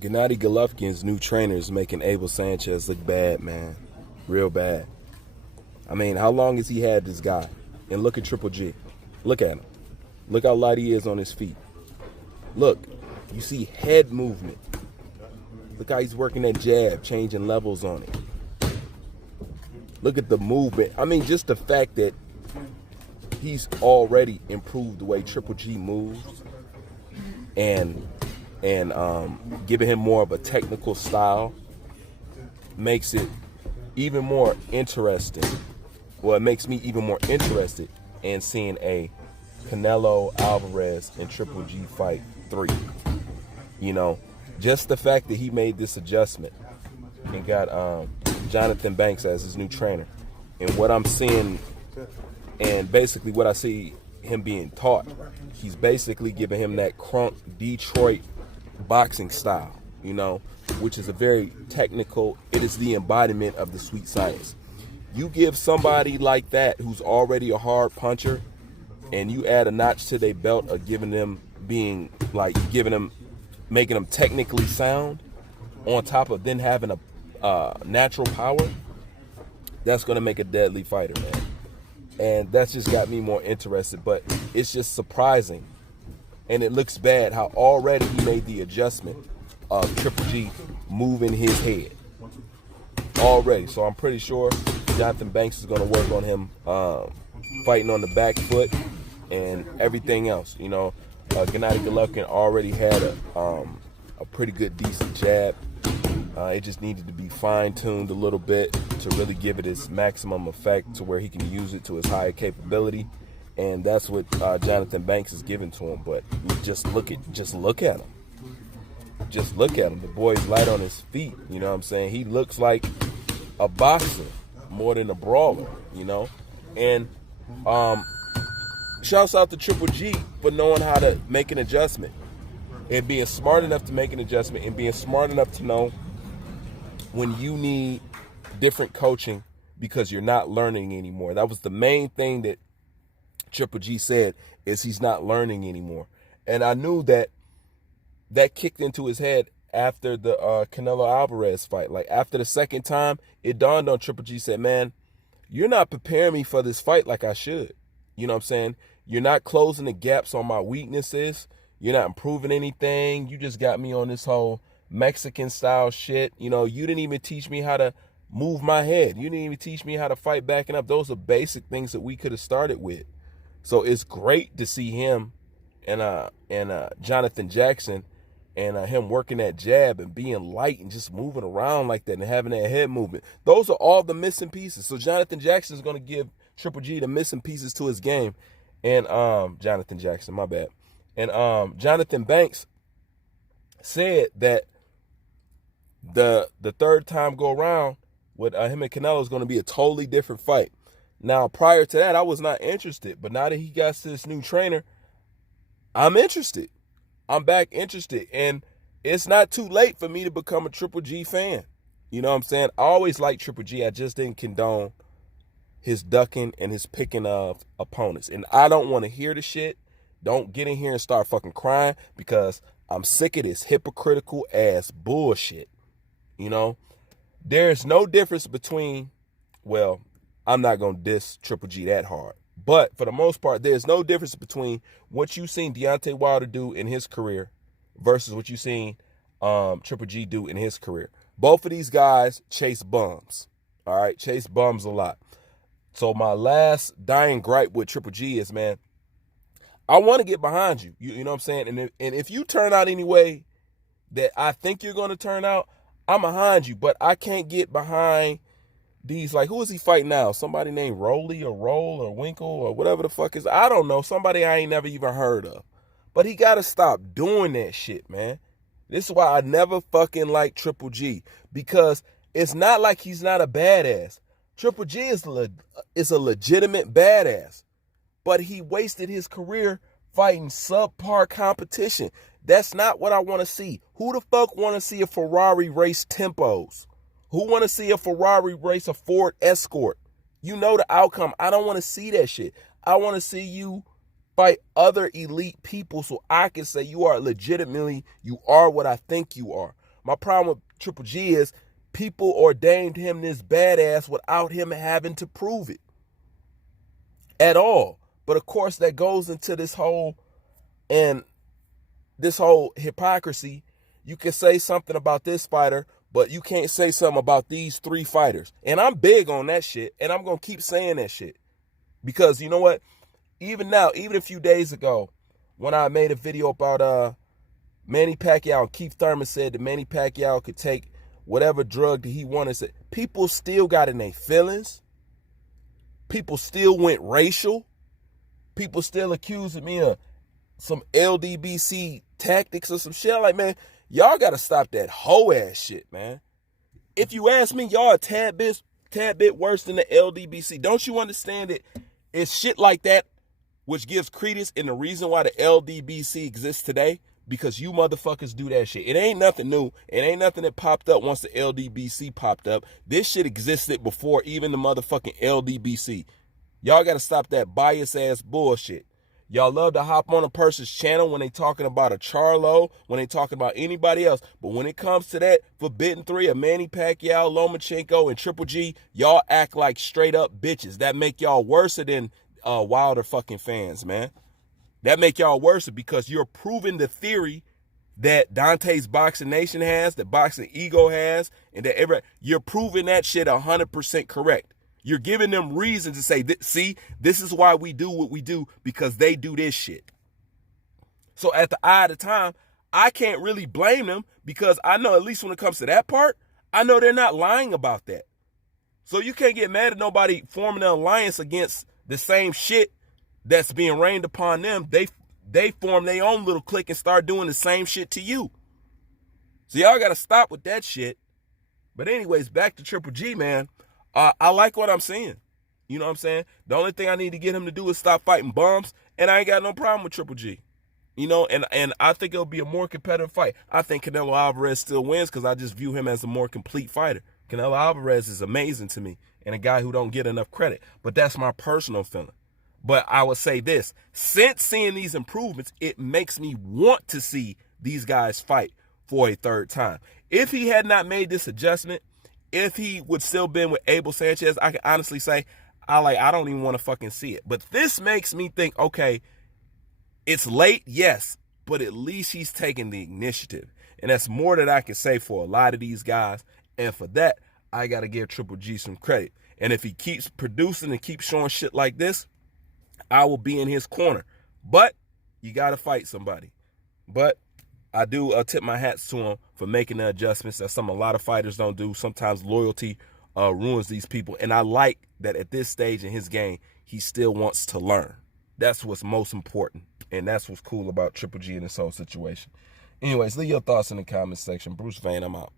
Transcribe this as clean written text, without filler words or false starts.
Gennady Golovkin's new trainer is making Abel Sanchez look bad, man. Real bad. I mean, how long has he had this guy? And look at Triple G. Look at him. Look how light he is on his feet. Look, you see head movement. Look how he's working that jab, changing levels on it. Look at the movement. I mean, just the fact that he's already improved the way Triple G moves and giving him more of a technical style makes it even more interesting. Well, it makes me even more interested in seeing a Canelo Alvarez and Triple G fight 3. You know, just the fact that he made this adjustment and got Jonathan Banks as his new trainer, and what I'm seeing, and basically what I see him being taught, he's basically giving him that crunk Detroit boxing style, you know, which is a very technical, it is the embodiment of the sweet science. You give somebody like that who's already a hard puncher and you add a notch to their belt of giving them being like making them technically sound on top of then having a natural power, that's going to make a deadly fighter, man. And that's just got me more interested, but it's just surprising. And it looks bad how already he made the adjustment of Triple G moving his head already. So I'm pretty sure Jonathan Banks is going to work on him fighting on the back foot and everything else. You know, Gennady Golovkin already had a pretty good, decent jab. It just needed to be fine-tuned a little bit to really give it its maximum effect to where he can use it to his higher capability. And that's what Jonathan Banks is giving to him. But just look at him. Just look at him. The boy's light on his feet. You know what I'm saying? He looks like a boxer more than a brawler, you know? And shouts out to Triple G for knowing how to make an adjustment and being smart enough to make an adjustment and being smart enough to know when you need different coaching because you're not learning anymore. That was the main thing that Triple G said, is he's not learning anymore. And I knew that kicked into his head after the Canelo Alvarez fight. Like after the second time, it dawned on Triple G, said, man, you're not preparing me for this fight like I should. You know what I'm saying? You're not closing the gaps on my weaknesses. You're not improving anything. You just got me on this whole Mexican style shit. You know, you didn't even teach me how to move my head. You didn't even teach me how to fight backing up. Those are basic things that we could have started with. So it's great to see him and Jonathan Jackson and him working that jab and being light and just moving around like that and having that head movement. Those are all the missing pieces. So Jonathan Jackson is going to give Triple G the missing pieces to his game. And Jonathan Jackson, my bad. And Jonathan Banks said that the third time go around with him and Canelo is going to be a totally different fight. Now, prior to that, I was not interested. But now that he got this new trainer, I'm interested. I'm back interested. And it's not too late for me to become a Triple G fan. You know what I'm saying? I always liked Triple G. I just didn't condone his ducking and his picking of opponents. And I don't want to hear the shit. Don't get in here and start fucking crying because I'm sick of this hypocritical ass bullshit. You know? There's no difference between, well, I'm not going to diss Triple G that hard. But for the most part, there's no difference between what you've seen Deontay Wilder do in his career versus what you've seen Triple G do in his career. Both of these guys chase bums. All right? Chase bums a lot. So my last dying gripe with Triple G is, man, I want to get behind you. You know what I'm saying? And if you turn out any way that I think you're going to turn out, I'm behind you. But I can't get behind these, like, who is he fighting now? Somebody named Rolly or Roll or Winkle or whatever the fuck is. I don't know. Somebody I ain't never even heard of. But he got to stop doing that shit, man. This is why I never fucking like Triple G. Because it's not like he's not a badass. Triple G is a legitimate badass. But he wasted his career fighting subpar competition. That's not what I want to see. Who the fuck want to see a Ferrari race tempos? Who want to see a Ferrari race a Ford Escort? You know the outcome. I don't want to see that shit. I want to see you fight other elite people so I can say you are legitimately, you are what I think you are. My problem with Triple G is people ordained him this badass without him having to prove it at all. But of course, that goes into this whole hypocrisy. You can say something about this fighter, but you can't say something about these 3 fighters. And I'm big on that shit, and I'm going to keep saying that shit. Because you know what? Even now, even a few days ago, when I made a video about Manny Pacquiao, and Keith Thurman said that Manny Pacquiao could take whatever drug that he wanted. People still got in their feelings. People still went racial. People still accusing me of some LDBC tactics or some shit. I'm like, man, y'all got to stop that hoe ass shit, man. If you ask me, y'all a tad bit worse than the LDBC. Don't you understand it? It's shit like that which gives credence in the reason why the LDBC exists today. Because you motherfuckers do that shit. It ain't nothing new. It ain't nothing that popped up once the LDBC popped up. This shit existed before even the motherfucking LDBC. Y'all got to stop that bias ass bullshit. Y'all love to hop on a person's channel when they talking about a Charlo, when they talking about anybody else. But when it comes to that Forbidden 3 of Manny Pacquiao, Lomachenko, and Triple G, y'all act like straight up bitches. That make y'all worse than Wilder fucking fans, man. That make y'all worse because you're proving the theory that Dante's Boxing Nation has, that Boxing Ego has, and that you're proving that shit 100% correct. You're giving them reason to say, see, this is why we do what we do, because they do this shit. So at the eye of the time, I can't really blame them because I know, at least when it comes to that part, I know they're not lying about that. So you can't get mad at nobody forming an alliance against the same shit that's being rained upon them. They form their own little clique and start doing the same shit to you. So y'all got to stop with that shit. But anyways, back to Triple G, man. I like what I'm seeing. You know what I'm saying? The only thing I need to get him to do is stop fighting bums, and I ain't got no problem with Triple G. You know, and I think it'll be a more competitive fight. I think Canelo Alvarez still wins because I just view him as a more complete fighter. Canelo Alvarez is amazing to me and a guy who don't get enough credit. But that's my personal feeling. But I would say this, since seeing these improvements, it makes me want to see these guys fight for a third time. If he had not made this adjustment, if he would still been with Abel Sanchez, I can honestly say, I don't even want to fucking see it. But this makes me think, okay, it's late, yes, but at least he's taking the initiative. And that's more that I can say for a lot of these guys. And for that, I got to give Triple G some credit. And if he keeps producing and keeps showing shit like this, I will be in his corner. But you got to fight somebody. But I do tip my hats to him for making the adjustments that a lot of fighters don't do. Sometimes loyalty ruins these people. And I like that at this stage in his game, he still wants to learn. That's what's most important. And that's what's cool about Triple G in this whole situation. Anyways, leave your thoughts in the comments section. Bruce Vane, I'm out.